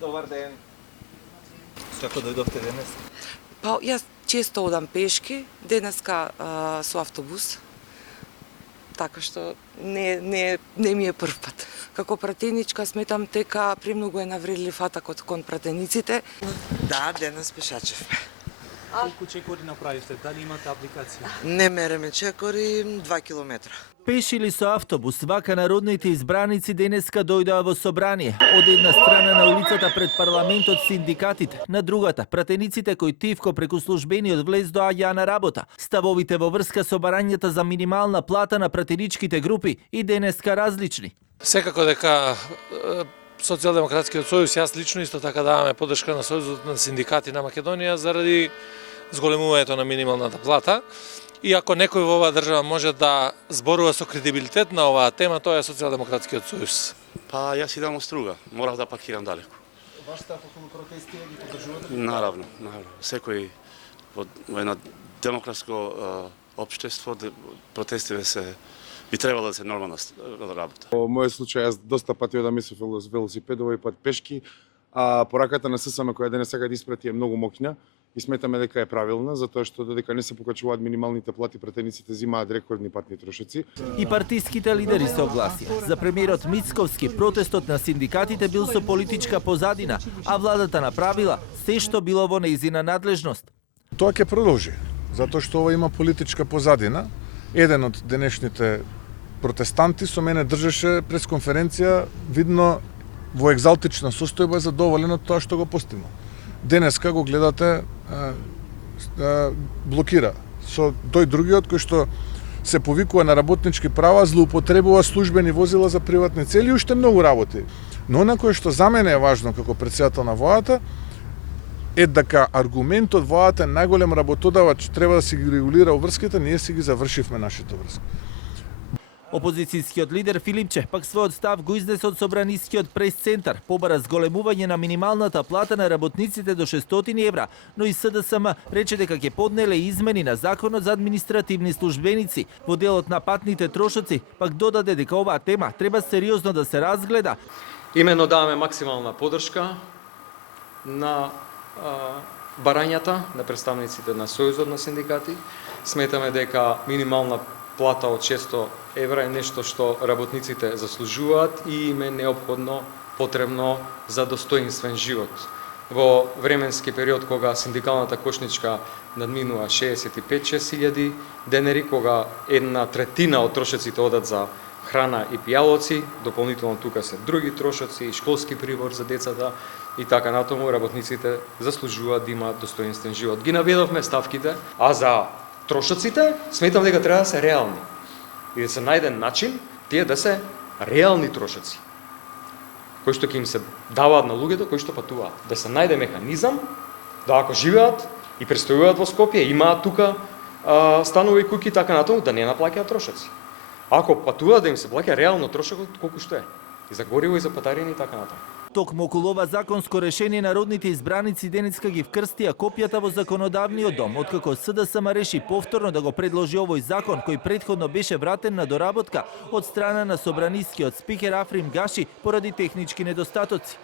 Добар ден. Како дојдовте денес? Па, јас често одам пешки, денеска со автобус. Така што не ми е прв пат. Како пратеничка сметам дека премногу е навредлив атакот кон пратениците. Да, денес пешачевме. Колку чекори направивте? Дали имате апликација? Не мереме чекори 2 километра. Пеш или со автобус, вака народните избраници денеска дојдоа во собрание. Од една страна на улицата пред парламентот синдикатите, на другата пратениците кои тивко преку службениот влез доаѓаа на работа. Ставовите во врска со барањата за минимална плата на пратеничките групи и денеска различни. Секако дека Социјалдемократскиот сојуз, јас лично исто така даваме поддршка на Сојузот на синдикати на Македонија заради зголемувањето на минималната плата. И ако некој во оваа држава може да зборува со кредибилитет на оваа тема, тоа е Социјалдемократскиот сојуз. Па јас идам од Струга, морав да паркирам далеку. Ваш став околу протести ги поддржувате? Наравно. Секој во една демократско општество протестите би требало да се нормална работа. Во мојот случај јас доста пати одам со велосипед, овој пат пешки, а пораката на ССМ која денес сега да испрати е многу моќна и сметаме дека е правилна, затоа што додека не се покачуваат минималните плати, пратениците земаат рекордни патни трошоци. И партиските лидери се огласија. За премиерот Мицковски протестот на синдикатите бил со политичка позадина, а владата направила се што било во нејзина надлежност. Тоа ќе продолжи, затоа што ова има политичка позадина. Еден од денешните протестанти со мене држеше пресконференција, видно во екзалтична состојба, задоволен од тоа што го постигнал. Денеска го гледате блокира со тој другиот кој што се повикува на работнички права, злоупотребува службени возила за приватни цели и уште многу работи. Но она кое што за мене е важно како претседател на владата е дека аргументот владата е најголем работодавач, треба да се ги регулира врските, ние си ги завршивме нашите врски. Опозицијскиот лидер Филипче пак својот став го изнесе од Собранискиот прес-центар, побара зголемување на минималната плата на работниците до 600 евра, но и СДСМ рече дека ќе поднеле измени на законот за административни службеници. Во делот на патните трошоци пак додаде дека оваа тема треба сериозно да се разгледа. Именно даваме максимална поддршка на барањата на представниците на Сојузот на синдикати. Сметаме дека минимална плата од 600 евра е нешто што работниците заслужуваат и им е неопходно, потребно за достоинствен живот. Во временски период кога синдикалната кошничка надминува 65.000 денери, кога 1/3 од трошоците одат за храна и пијалоци, дополнително тука се други трошоци, школски прибор за децата и така натаму, работниците заслужуваат да имаат достоинствен живот. Ги наведовме ставките, а за трошоците сметам дека треба да се реални и да се најде начин тие да се реални трошоци кои што ќе им се даваат на луѓето кои што патуваат. Да се најде механизам да ако живеат и престојуваат во Скопје, имаат тука станови и куќи така натаму, да не наплаќаат трошоци. Ако патуваат да им се плаќа реално трошокот колку што е. И за гориво и за патарини и така натаму. Токму околу ова законско решение народните избраници денеска ги вкрстија копијата во законодавниот дом, откако СДСМ реши повторно да го предложи овој закон кој претходно беше вратен на доработка од страна на собранискиот спикер Африм Гаши поради технички недостатоци.